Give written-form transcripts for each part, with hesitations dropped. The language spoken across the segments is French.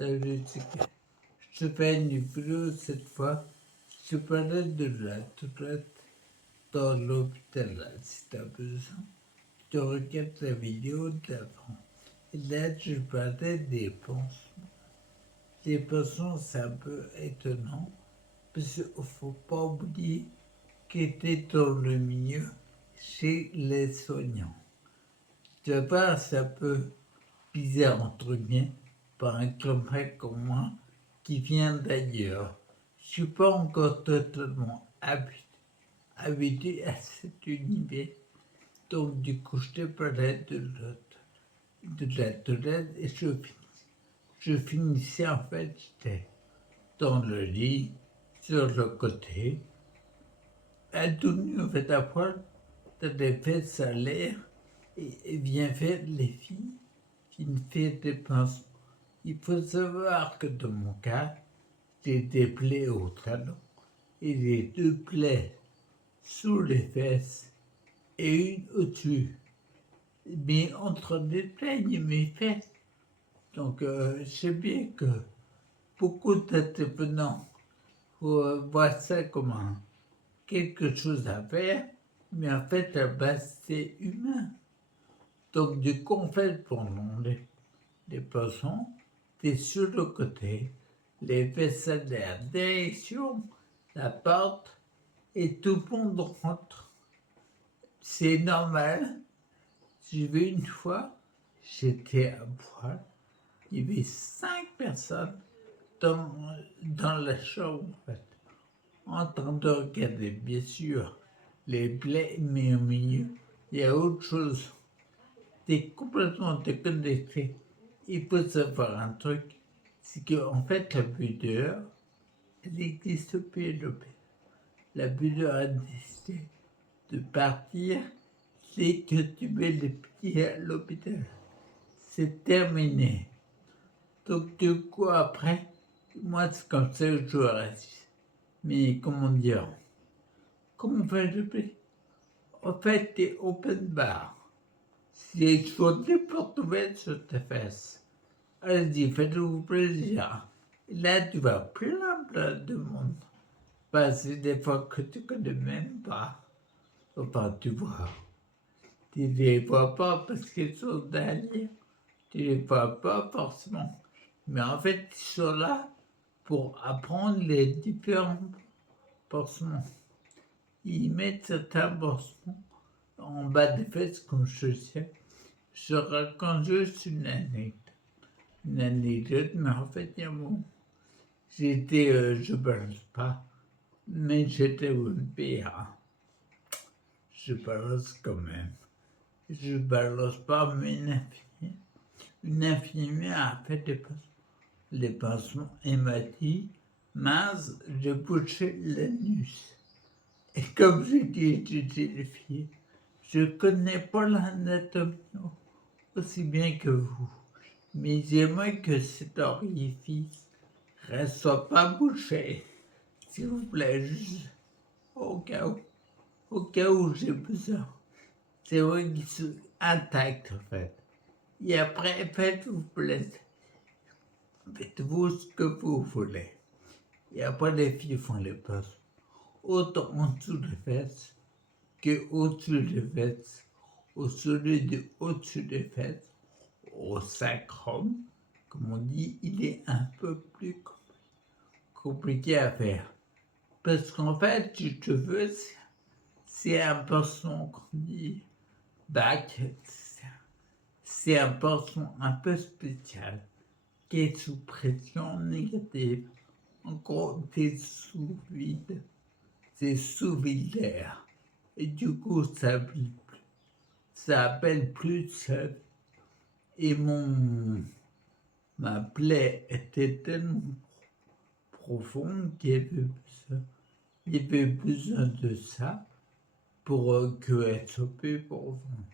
Salut, je te fais une vidéo cette fois. Je parlais de la toilette dans l'hôpital. Si tu as besoin, tu regardes la vidéo d'avant. Et là, je parlais des pansements. Les pansements, c'est un peu étonnant, parce qu'il ne faut pas oublier qu'ils étaient dans le milieu chez les soignants. Tu vas voir, c'est un peu bizarre, entre guillemets, par un camarade comme moi qui vient d'ailleurs. Je ne suis pas encore totalement habitué à cet univers. Donc, du coup, je te parlais de la toilette et je finissais en fait, j'étais dans le lit, sur le côté, à tout nu, en fait, à poil, t'as des fesses à l'air et bien faire les filles qui ne fait des pinceaux. Il faut savoir que dans mon cas, j'ai des plaies au talon et j'ai 2 plaies sous les fesses et une au-dessus. Mais entre les plaies, il y a mes fesses. Donc, je sais bien que beaucoup d'intervenants voient ça comme quelque chose à faire, mais en fait, à la base, c'est humain. Donc, du coup, en fait, pendant les poissons, t'es sur le côté, les vaisselles de la direction, la porte, et tout le monde rentre. C'est normal. J'ai vu une fois, j'étais à poil, il y avait 5 personnes dans la chambre, en fait, en train de regarder, bien sûr, les plaies, mais au milieu, il y a autre chose. T'es complètement déconnecté. Il faut savoir un truc, c'est qu'en fait, la pudeur, elle n'existe plus. La pudeur a décidé de partir dès que tu mets les pieds à l'hôpital. C'est terminé. Donc, du coup, après, moi, c'est comme ça que je reste. Mais comment dire? Comment faire le plus? En fait, t'es open bar. Si tu as des portes ouvertes sur tes fesses, allez-y, faites-vous plaisir. Et là, tu vas plein de monde. Passer des fois que tu connais même pas. Enfin, tu vois. Tu les vois pas parce qu'ils sont derrière. Tu les vois pas forcément. Mais en fait, ils sont là pour apprendre les différents pansements. Ils mettent certains pansements en bas des fesses, comme je sais. Je raconte juste une anecdote. Mais en fait, il y a un j'étais, je balance pas, mais j'étais une PA. Je balance quand même. Je balance pas, mais une infirmière a fait les pansements et m'a dit, mince, j'ai bouché l'anus. Et comme j'ai dit, j'étais les filles, je connais pas l'anatomie aussi bien que vous, mais j'aimerais que cet orifice ne soit pas bouché. S'il vous plaît, juste au cas où j'ai besoin. C'est vrai qu'ils sont intacts, en fait. Et après, faites-vous plaisir. Faites-vous ce que vous voulez. Et après, les filles font les postes. Autant en dessous des fesses que au-dessus des fesses. Au celui de au-dessus des fesses, au sacrum, comme on dit, il est un peu plus compliqué à faire. Parce qu'en fait, si tu veux, c'est un poisson qu'on dit bac, c'est un poisson un peu spécial qui est sous pression négative. En gros, c'est sous vide, c'est sous vide d'air. Et du coup, ça appelle plus de sel. Et ma plaie était tellement profonde il y avait besoin de ça pour qu'elle soit pour vous.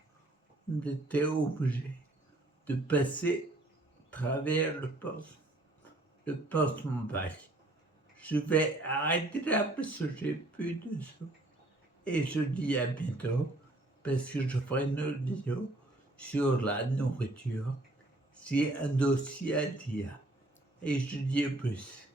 On était obligé de passer à travers le pansement bac. Je vais arrêter là parce que j'ai plus de sous. Et je dis à bientôt parce que je ferai une vidéo sur la nourriture. C'est un dossier à dire. et je te dis à plus.